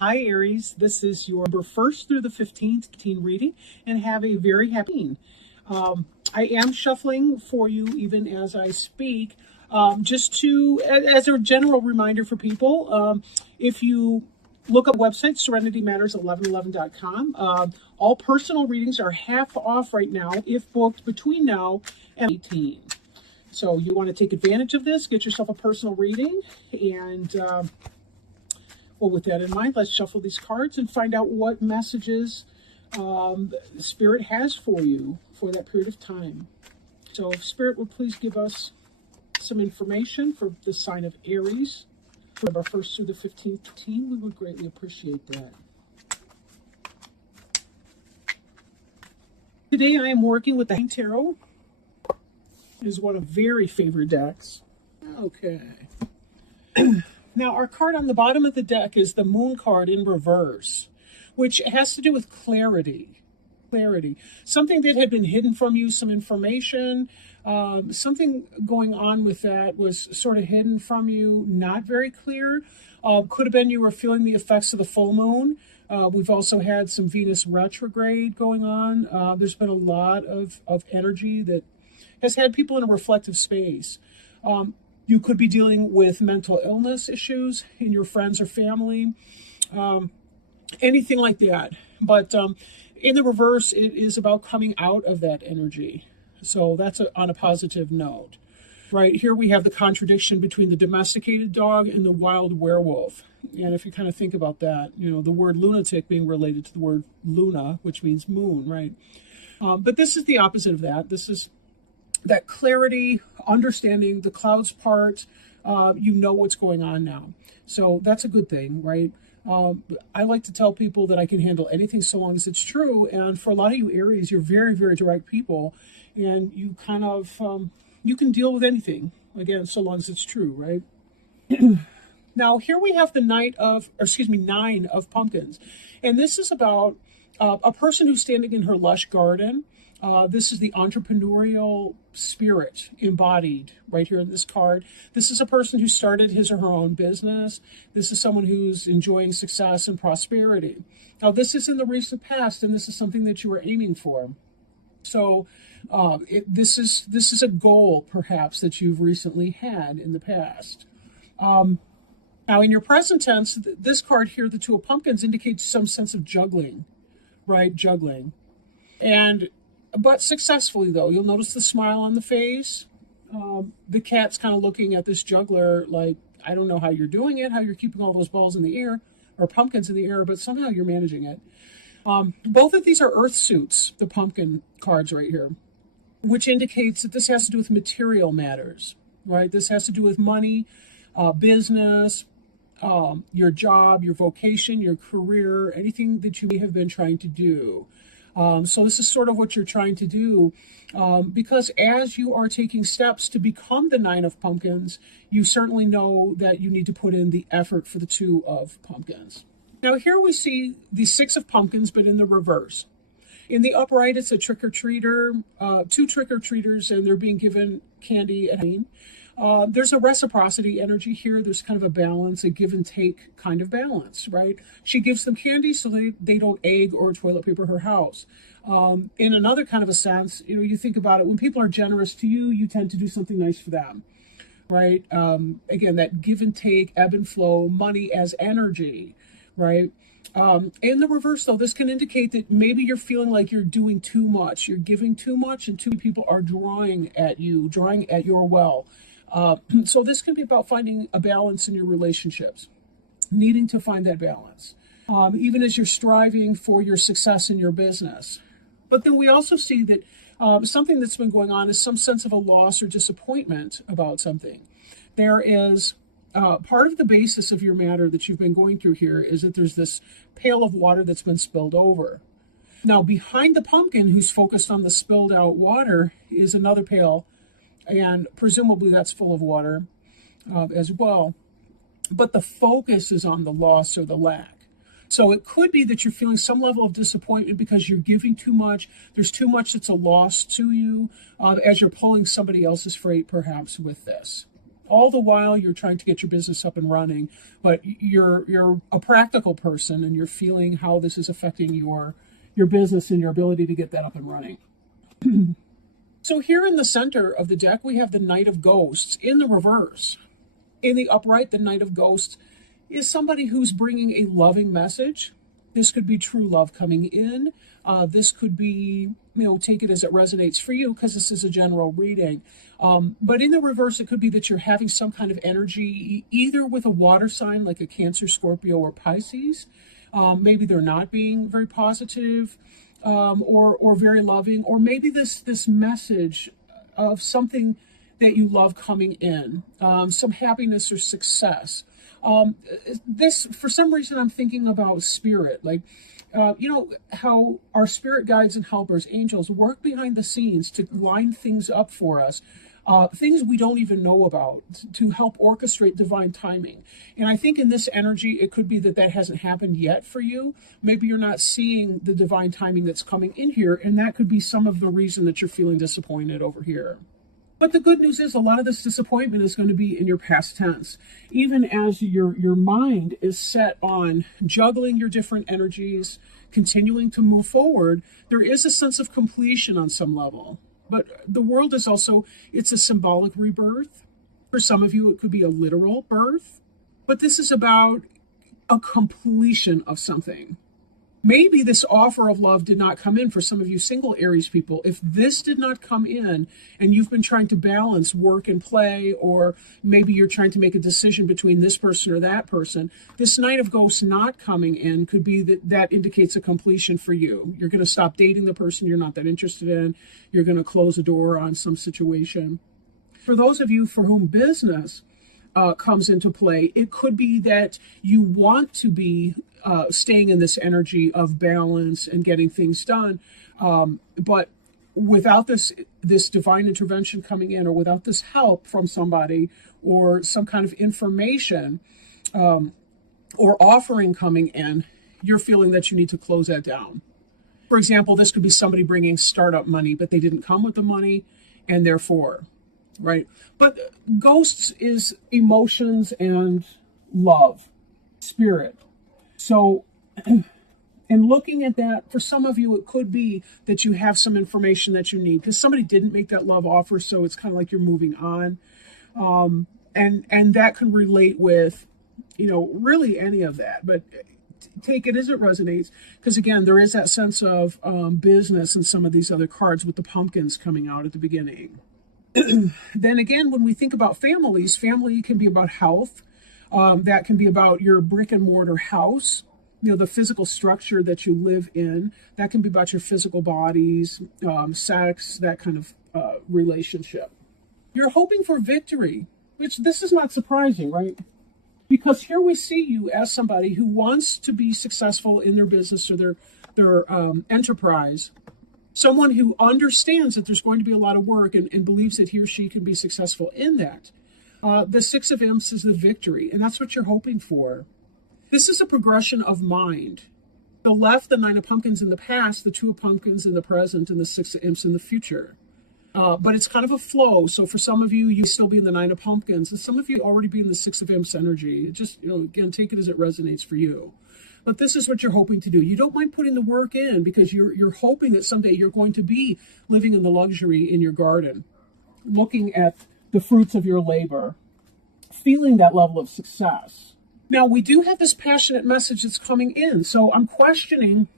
Hi Aries, this is your number 1st through the 15th teen reading, and have a very happy. I am shuffling for you even as I speak, just to, as a general reminder for people, if you look up website serenitymatters1111.com, all personal readings are half off right now if booked between now and 18. So you want to take advantage of this, get yourself a personal reading, and well, with that in mind, let's shuffle these cards and find out what messages Spirit has for you for that period of time. So if Spirit would please give us some information for the sign of Aries, for our 1st through the 15th teen, we would greatly appreciate that. Today I am working with the Tarot. It is one of very favorite decks. Okay. Now, our card on the bottom of the deck is the Moon card in reverse, which has to do with clarity. Clarity. Something that had been hidden from you, some information, something going on with that was sort of hidden from you, not very clear. Could have been you were feeling the effects of the full moon. We've also had some Venus retrograde going on. There's been a lot of energy that has had people in a reflective space. You could be dealing with mental illness issues in your friends or family, anything like that. But in the reverse, it is about coming out of that energy. So that's on a positive note. Right here we have the contradiction between the domesticated dog and the wild werewolf. And if you kind of think about that, you know, the word lunatic being related to the word luna, which means moon, right? But this is the opposite of that. This is that clarity, understanding the clouds part, you know what's going on now. So that's a good thing, right? I like to tell people that I can handle anything so long as it's true. And for a lot of you Aries, you're very, very direct people. And you kind of, you can deal with anything, again, so long as it's true, right? Now, here we have the Nine of Pumpkins. And this is about a person who's standing in her lush garden. This is the entrepreneurial spirit embodied right here in this card. This is a person who started his or her own business. This is someone who's enjoying success and prosperity. Now, this is in the recent past, and this is something that you were aiming for. So this is a goal, perhaps, that you've recently had in the past. Now, in your present tense, this card here, the Two of Pumpkins, indicates some sense of juggling, right? Juggling. But successfully, though. You'll notice the smile on the face. The cat's kind of looking at this juggler like, I don't know how you're doing it, how you're keeping all those balls in the air, or pumpkins in the air, but somehow you're managing it. Both of these are earth suits, the pumpkin cards right here, which indicates that this has to do with material matters, right? This has to do with money, business, your job, your vocation, your career, anything that you may have been trying to do. So this is sort of what you're trying to do, because as you are taking steps to become the Nine of Pumpkins, you certainly know that you need to put in the effort for the Two of Pumpkins. Now here we see the Six of Pumpkins, but in the reverse. In the upright, it's a trick-or-treater, two trick-or-treaters, and they're being given candy and honey. There's a reciprocity energy here. There's kind of a balance, a give and take kind of balance, right? She gives them candy so they don't egg or toilet paper her house. In another kind of a sense, you know, you think about it, when people are generous to you, you tend to do something nice for them, right? Again, that give and take, ebb and flow, money as energy, right? In the reverse, though, this can indicate that maybe you're feeling like you're doing too much. You're giving too much, and too many people are drawing at you, drawing at your well. So this can be about finding a balance in your relationships, needing to find that balance, even as you're striving for your success in your business. But then we also see that something that's been going on is some sense of a loss or disappointment about something. There is part of the basis of your matter that you've been going through here is that there's this pail of water that's been spilled over. Now, behind the pumpkin, who's focused on the spilled out water, is another pail, and presumably that's full of water as well. But the focus is on the loss or the lack. So it could be that you're feeling some level of disappointment because you're giving too much. There's too much that's a loss to you as you're pulling somebody else's freight, perhaps, with this. All the while you're trying to get your business up and running, but you're a practical person and you're feeling how this is affecting your business and your ability to get that up and running. So here in the center of the deck, we have the Knight of Ghosts in the reverse. In the upright, the Knight of Ghosts is somebody who's bringing a loving message. This could be true love coming in. This could be, take it as it resonates for you, because this is a general reading. But in the reverse, it could be that you're having some kind of energy, either with a water sign like a Cancer, Scorpio, or Pisces. Maybe they're not being very positive or very loving, or maybe this message of something that you love coming in, some happiness or success. This, for some reason, I'm thinking about spirit, like, how our spirit guides and helpers, angels, work behind the scenes to line things up for us, things we don't even know about, to help orchestrate divine timing. And I think in this energy, it could be that hasn't happened yet for you. Maybe you're not seeing the divine timing that's coming in here, and that could be some of the reason that you're feeling disappointed over here. But the good news is a lot of this disappointment is going to be in your past tense. Even as your mind is set on juggling your different energies, continuing to move forward, there is a sense of completion on some level. But the world is also, it's a symbolic rebirth. For some of you, it could be a literal birth. But this is about a completion of something. Maybe this offer of love did not come in for some of you single Aries people. If this did not come in and you've been trying to balance work and play, or maybe you're trying to make a decision between this person or that person, this Knight of Ghosts not coming in could be that indicates a completion for you. You're going to stop dating the person you're not that interested in. You're going to close a door on some situation. For those of you for whom business comes into play, it could be that you want to be staying in this energy of balance and getting things done, but without this divine intervention coming in, or without this help from somebody, or some kind of information or offering coming in, you're feeling that you need to close that down. For example, this could be somebody bringing startup money, but they didn't come with the money, and therefore, right? But ghosts is emotions and love, spirit. So, in looking at that, for some of you, it could be that you have some information that you need, because somebody didn't make that love offer, so it's kind of like you're moving on. And that can relate with, really any of that. But take it as it resonates, because again, there is that sense of business in some of these other cards with the pumpkins coming out at the beginning. Then again, when we think about families, family can be about health. That can be about your brick and mortar house, the physical structure that you live in. That can be about your physical bodies, sex, that kind of relationship. You're hoping for victory, which this is not surprising, right? Because here we see you as somebody who wants to be successful in their business or their enterprise. Someone who understands that there's going to be a lot of work and believes that he or she can be successful in that. The Six of Imps is the victory, and that's what you're hoping for. This is a progression of mind. The left, the Nine of Pumpkins in the past, the Two of Pumpkins in the present, and the Six of Imps in the future. But it's kind of a flow. So for some of you, you still be in the Nine of Pumpkins, and some of you already be in the Six of Imps energy. Just, again, take it as it resonates for you. But this is what you're hoping to do. You don't mind putting the work in, because you're hoping that someday you're going to be living in the luxury in your garden, looking at the fruits of your labor, feeling that level of success. Now, we do have this passionate message that's coming in. So I'm questioning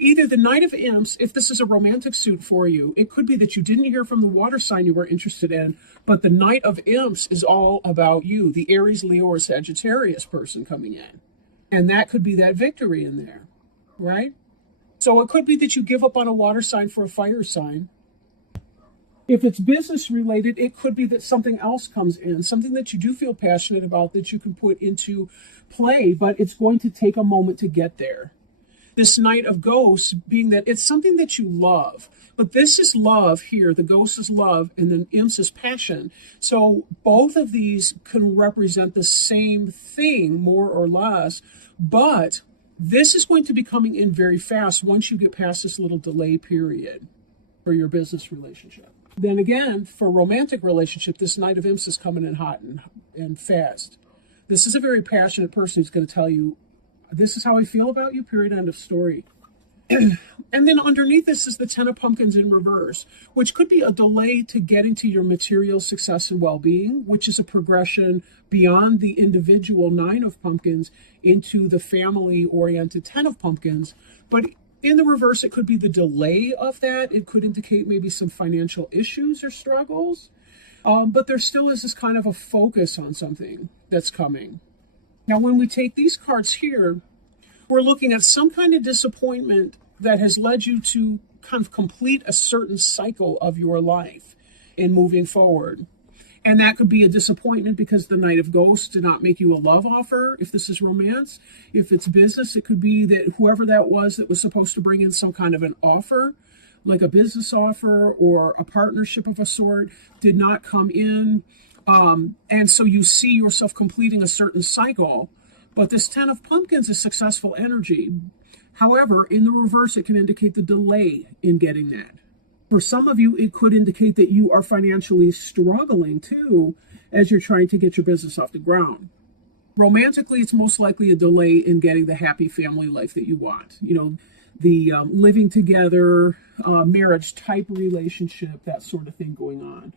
either the Knight of Imps, if this is a romantic suit for you. It could be that you didn't hear from the water sign you were interested in, but the Knight of Imps is all about you, the Aries, Leo, or Sagittarius person coming in. And that could be that victory in there, right? So it could be that you give up on a water sign for a fire sign. If it's business related, it could be that something else comes in, something that you do feel passionate about that you can put into play, but it's going to take a moment to get there. This Knight of Ghosts being that it's something that you love, but this is love here. The Ghost is love, and then Imps is passion. So both of these can represent the same thing, more or less, but this is going to be coming in very fast once you get past this little delay period for your business relationship. Then again, for a romantic relationship, this Knight of Imps is coming in hot and fast. This is a very passionate person who's going to tell you, this is how I feel about you, period, end of story. And then underneath this is the Ten of Pumpkins in reverse, which could be a delay to getting to your material success and well-being, which is a progression beyond the individual Nine of Pumpkins into the family-oriented Ten of Pumpkins. But in the reverse, it could be the delay of that. It could indicate maybe some financial issues or struggles. But there still is this kind of a focus on something that's coming. Now, when we take these cards here, we're looking at some kind of disappointment that has led you to kind of complete a certain cycle of your life in moving forward. And that could be a disappointment because the Knight of Ghosts did not make you a love offer, if this is romance. If it's business, it could be that whoever that was supposed to bring in some kind of an offer, like a business offer or a partnership of a sort, did not come in. And so you see yourself completing a certain cycle. But this Ten of Pumpkins is successful energy. However, in the reverse, it can indicate the delay in getting that. For some of you, it could indicate that you are financially struggling too as you're trying to get your business off the ground. Romantically, it's most likely a delay in getting the happy family life that you want. You know, the living together, marriage type relationship, that sort of thing going on.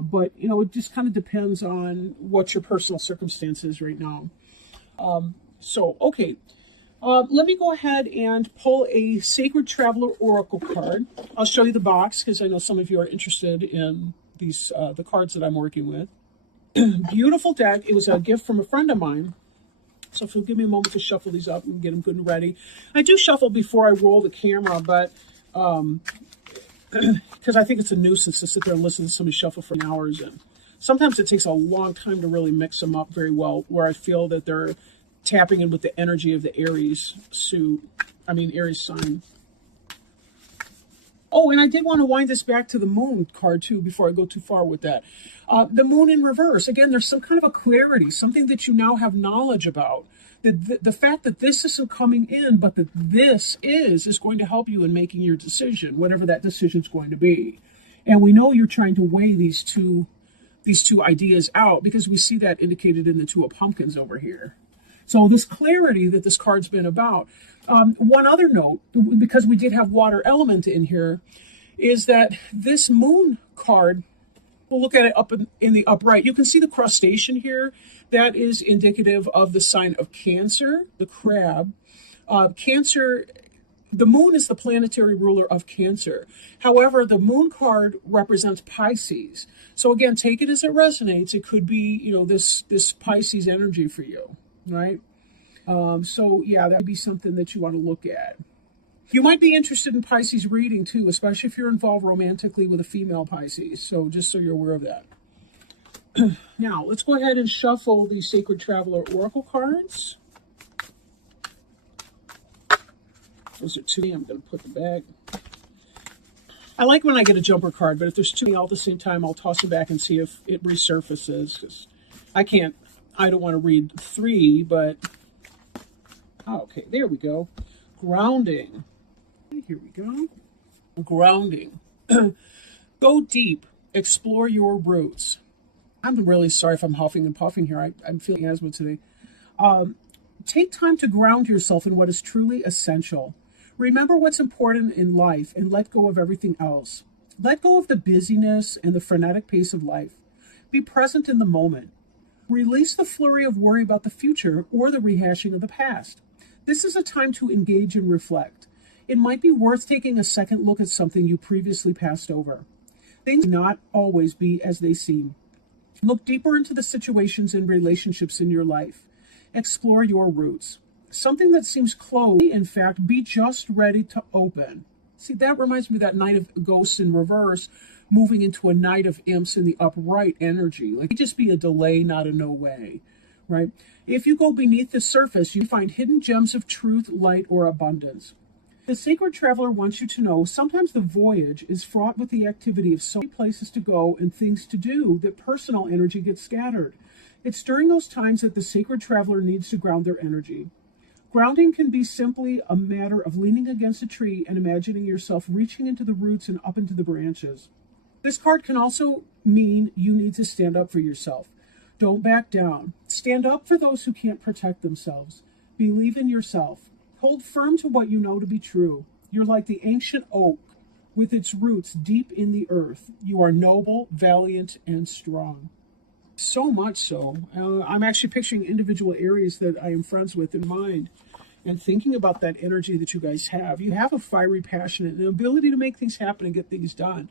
But, you know, it just kind of depends on what your personal circumstance is right now. Okay, let me go ahead and pull a Sacred Traveler Oracle card. I'll show you the box because I know some of you are interested in these the cards that I'm working with. Beautiful deck. It was a gift from a friend of mine. So if you'll give me a moment to shuffle these up and get them good and ready. I do shuffle before I roll the camera, but because I think it's a nuisance to sit there and listen to somebody shuffle for hours, and sometimes it takes a long time to really mix them up very well, where I feel that they're tapping in with the energy of the Aries Aries sign. Oh, and I did want to wind this back to the Moon card too before I go too far with that. The Moon in reverse. Again, there's some kind of a clarity, something that you now have knowledge about. The fact that this isn't coming in, but that this is going to help you in making your decision, whatever that decision is going to be. And we know you're trying to weigh these two ideas out because we see that indicated in the Two of Pumpkins over here. So this clarity that this card's been about. One other note, because we did have water element in here, is that this Moon card, we'll look at it up in the upright. You can see the crustacean here. That is indicative of the sign of Cancer, the crab. Cancer, the Moon is the planetary ruler of Cancer. However, the Moon card represents Pisces. So again, take it as it resonates. It could be, you know, this Pisces energy for you, right? So yeah, that would be something that you want to look at. You might be interested in Pisces reading too, especially if you're involved romantically with a female Pisces. So just so you're aware of that. Now, let's go ahead and shuffle the Sacred Traveler Oracle cards. Those are two. I'm going to put them back. I like when I get a jumper card, but if there's too many all at the same time, I'll toss them back and see if it resurfaces. Because I don't want to read three, but... Okay, there we go. Grounding. Here we go. Grounding. Go deep. Explore your roots. I'm really sorry if I'm huffing and puffing here. I'm feeling asthma today. Take time to ground yourself in what is truly essential. Remember what's important in life and let go of everything else. Let go of the busyness and the frenetic pace of life. Be present in the moment. Release the flurry of worry about the future or the rehashing of the past. This is a time to engage and reflect. It might be worth taking a second look at something you previously passed over. Things may not always be as they seem. Look deeper into the situations and relationships in your life. Explore your roots. Something that seems closed, in fact, be just ready to open. See, that reminds me of that Knight of Ghosts in reverse, moving into a Knight of Imps in the upright energy. Like, it'd just be a delay, not a no way, right? If you go beneath the surface, you find hidden gems of truth, light, or abundance. The Sacred Traveler wants you to know sometimes the voyage is fraught with the activity of so many places to go and things to do that personal energy gets scattered. It's during those times that the Sacred Traveler needs to ground their energy. Grounding can be simply a matter of leaning against a tree and imagining yourself reaching into the roots and up into the branches. This card can also mean you need to stand up for yourself. Don't back down. Stand up for those who can't protect themselves. Believe in yourself. Hold firm to what you know to be true. You're like the ancient oak with its roots deep in the earth. You are noble, valiant, and strong. So much so. I'm actually picturing individual Aries that I am friends with in mind and thinking about that energy that you guys have. You have a fiery, passionate, an ability to make things happen and get things done.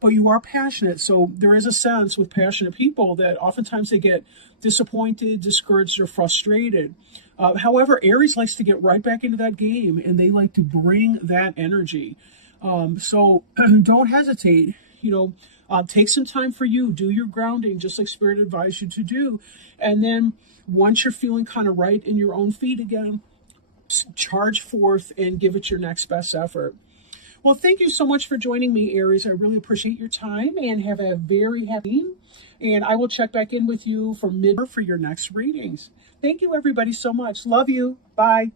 But you are passionate. So there is a sense with passionate people that oftentimes they get disappointed, discouraged, or frustrated. However, Aries likes to get right back into that game and they like to bring that energy. So don't hesitate, take some time for you, do your grounding, just like Spirit advised you to do. And then once you're feeling kind of right in your own feet again, charge forth and give it your next best effort. Well, thank you so much for joining me, Aries. I really appreciate your time and have a very happy, and I will check back in with you for your next readings. Thank you, everybody, so much. Love you. Bye.